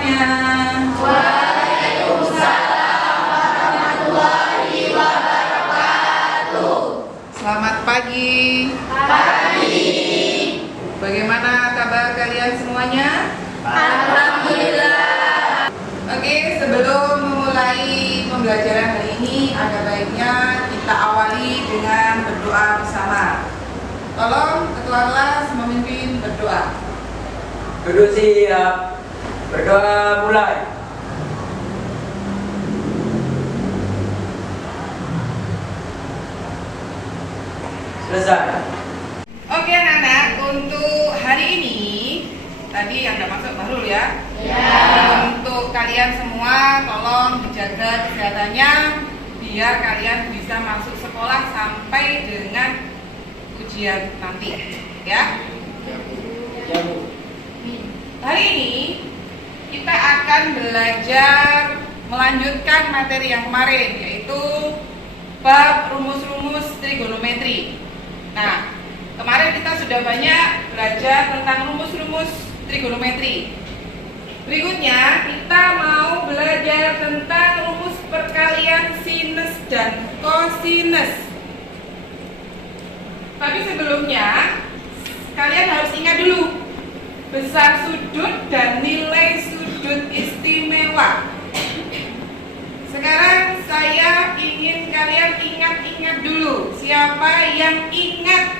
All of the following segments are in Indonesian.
semuanya. Waalaikumsalam warahmatullahi wabarakatuh. Selamat pagi. Pagi. Bagaimana kabar kalian semuanya? Alhamdulillah. Oke, sebelum memulai pembelajaran hari ini, ada baiknya kita awali dengan berdoa bersama. Tolong ketua kelas memimpin berdoa. Duduk siap. Berdoa mulai. Selesai. Oke anak-anak, untuk hari ini tadi yang udah masuk baru ya. Untuk kalian semua tolong dijaga kesehatannya biar kalian bisa masuk sekolah sampai dengan ujian nanti ya. Hari ini kita akan belajar melanjutkan materi yang kemarin, yaitu bab rumus-rumus trigonometri. Nah, kemarin kita sudah banyak belajar tentang rumus-rumus trigonometri. Berikutnya kita mau belajar tentang rumus perkalian sinus dan kosinus. Tapi sebelumnya kalian harus ingat dulu besar sudut dan nilai sudut istimewa. Sekarang saya ingin kalian ingat-ingat dulu. Siapa yang ingat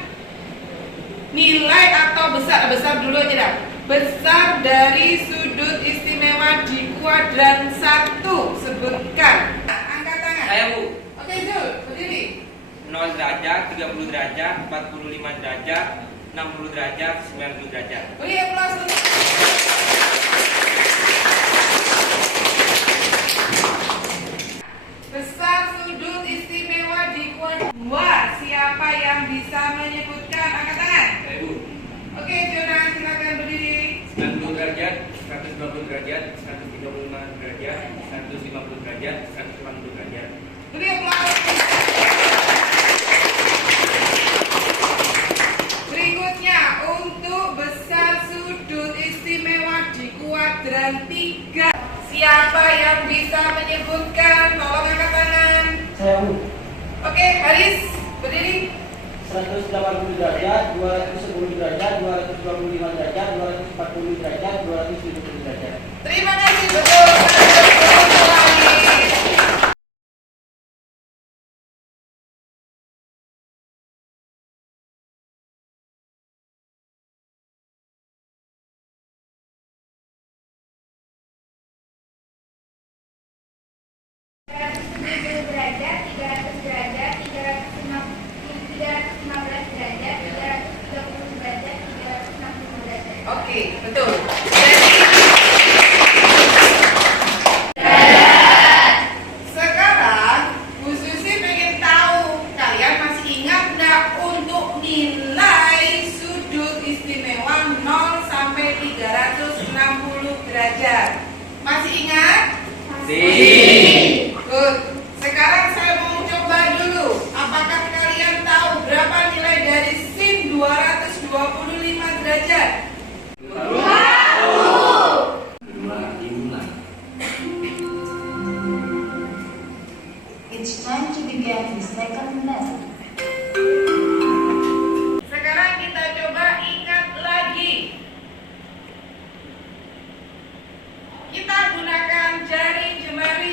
nilai atau besar dulu aja dah. Besar dari sudut istimewa di kuadran 1. Sebutkan. Angkat tangan. Saya Bu. Oke, Zul, berdiri. 0 derajat, 30 derajat, 45 derajat, 60 derajat, 90 derajat. Beri aplaus untuk besar sudut istimewa di kuadran 2. Siapa yang bisa menyebutkan? Angkat tangan. Saya Bu. Oke, Jonas, silakan berdiri. 90 derajat, 120 derajat, 135 derajat, 150 derajat, 180 derajat. Beri aplaus. Berikutnya, untuk besar sudut istimewa di kuadran 3. Siapa yang bisa menyebutkan? Tolong angkat tangan. Saya Bu. Oke, Haris, berdiri. 180 derajat, 210 derajat, 225 derajat, 240 derajat, 270 derajat. Terima kasih, betul. Derajat, 300 derajat, 315 derajat, 330 derajat, 360 derajat. Oke, betul. Sekarang Bu Susi pengen tahu kalian masih ingat nggak untuk nilai sudut istimewa 0 sampai 360 derajat? Masih ingat? Good. Sekarang saya mau coba dulu. Apakah kalian tahu berapa nilai dari sin 225 derajat? It's time to begin the second lesson. Sekarang kita coba ingat lagi. Kita gunakan jari jemari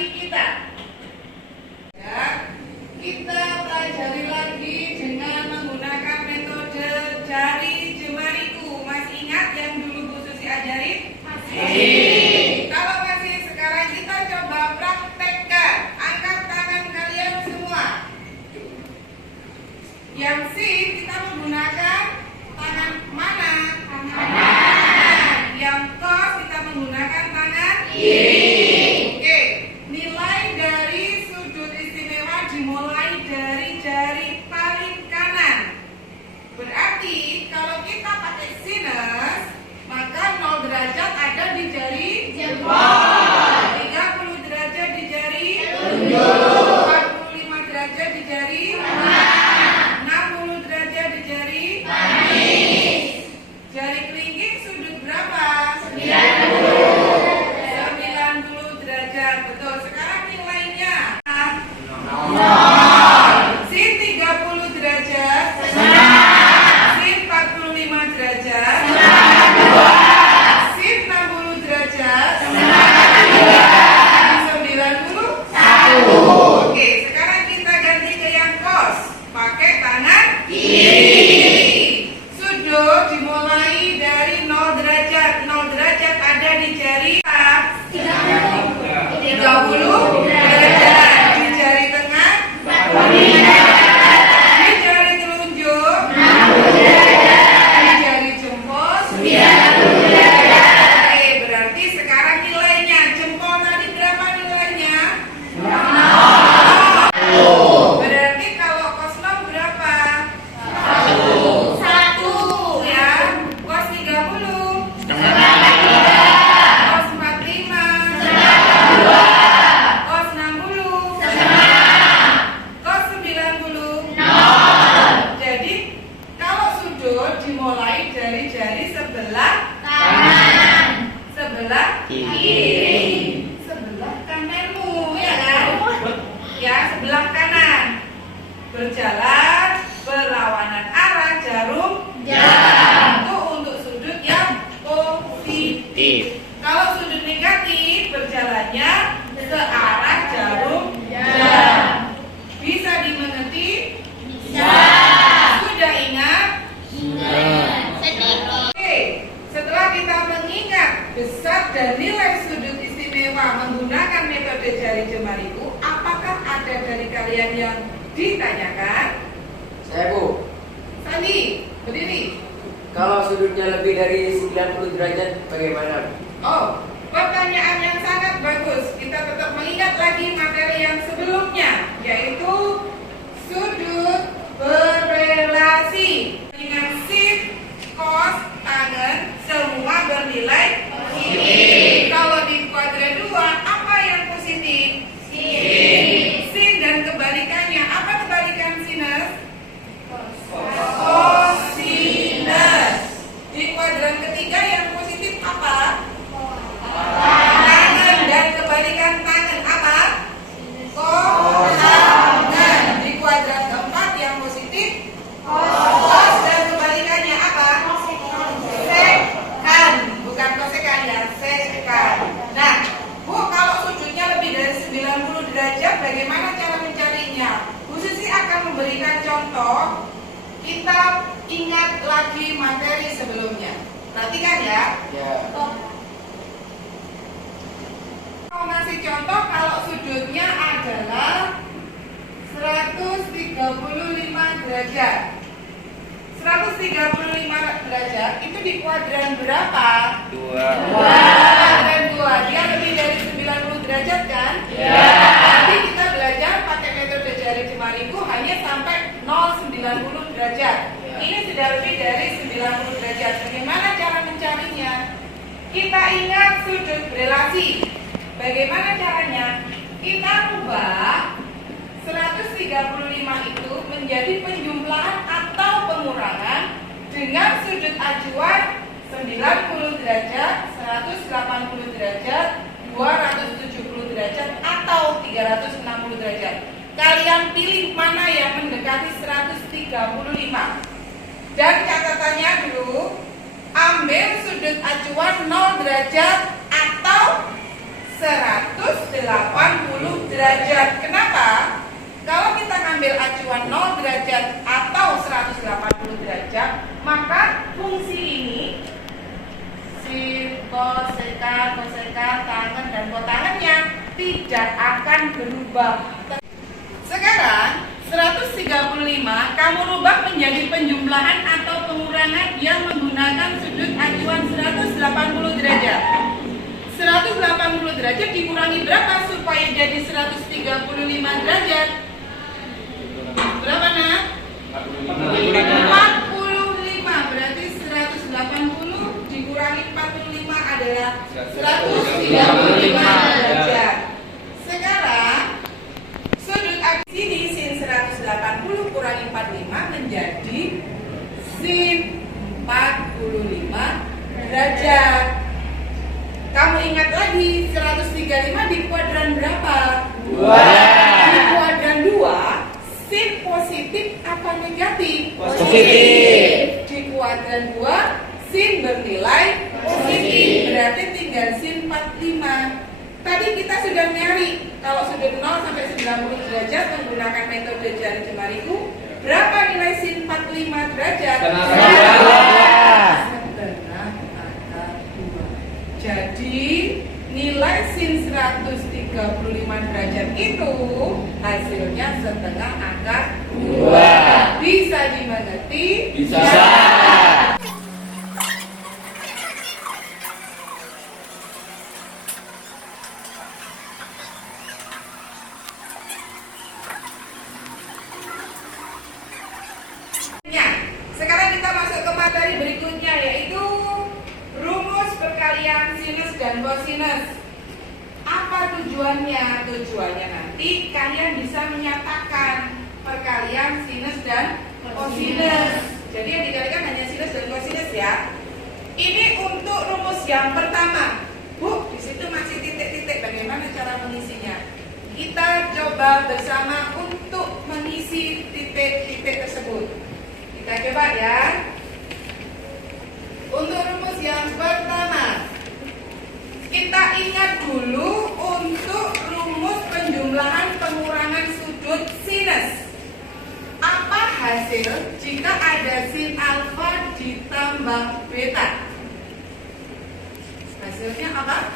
Ditanyakan. Saya Bu, Sandi, berdiri. kalau sudutnya lebih dari 90 derajat bagaimana? Oh, pertanyaan yang sangat bagus. Kita tetap mengingat lagi materi yang sebelumnya, yaitu sudut berrelasi dengan sin, cos, tangen, semua bernilai positif. Kalau di kuadran 2, apa yang positif? Sin. Sin dan kebalikannya. Apa kebalikan sinus? Kosinus. Di kuadran ketiga yang positif apa? Tangen. Dan kebalikan tangen apa? Kotangen. Di kuadran keempat yang positif cos dan kebalikannya apa? Sekan. Bukan kosekan ya, sekan. Nah, Bu, kalau sudutnya lebih dari 90 derajat bagaimana cara mencarinya? Bu Susi akan memberikan contoh. Kita ingat lagi materi sebelumnya. Perhatikan ya. Ya. Mau ngasih contoh kalau sudutnya adalah 135 derajat. 135 derajat itu di kuadran berapa? 2. Kuadran 2. Dia lebih dari 90 derajat kan? Ya. Nanti kita belajar pakai metode jari jemariku hanya sampai 0,90 derajat. Ini sudah lebih dari 90 derajat. Bagaimana cara mencarinya? Kita ingat sudut relasi. Bagaimana caranya? Kita rubah 135 itu menjadi penjumlahan atau pengurangan dengan sudut acuan 90 derajat, 180 derajat, 270 derajat atau 360 derajat. Kalian pilih mana yang mendekati 135. Dan catatannya dulu, ambil sudut acuan 0 derajat atau 180 derajat. Kenapa? Kalau kita ngambil acuan 0 derajat atau 180 derajat, maka fungsi ini sin, cos, sekan, tangen, dan kotangennya tidak akan berubah. Sekarang 135 kamu rubah menjadi penjumlahan atau pengurangan yang menggunakan sudut acuan 180 derajat. 180 derajat dikurangi berapa supaya jadi 135 derajat? Berapa nak? 45. Berarti 180 dikurangi 45 adalah 135 derajat. Sekarang sudut acuan sini sin 180 kurangi 45 menjadi sin 45 derajat. Kamu ingat lagi 135 di kuadran berapa? 2. Di kuadran 2 sin positif apa negatif? Positif. Di kuadran 2 sin bernilai positif. Berarti tinggal sin 45. Tadi kita sudah nyari kalau sudut 0 sampai 90 derajat menggunakan metode jari jemariku. Berapa nilai sin 45 derajat? Setengah akar 2. Jadi nilai sin 135 derajat itu hasilnya setengah akar 2. Bisa dimengerti? Bisa. Sekarang kita masuk ke materi berikutnya, yaitu rumus perkalian sinus dan kosinus. Apa tujuannya? Tujuannya nanti kalian bisa menyatakan perkalian sinus dan kosinus. Jadi yang dikalikan hanya sinus dan kosinus ya. Ini untuk rumus yang pertama. Bu, di situ masih titik-titik. Bagaimana cara mengisinya? Kita coba bersama untuk mengisi titik-titik tersebut. Kita coba ya. Untuk rumus yang pertama, kita ingat dulu untuk rumus penjumlahan pengurangan sudut sinus. Apa hasil jika ada sin alfa ditambah beta? Hasilnya apa?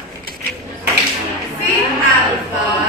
Sin alfa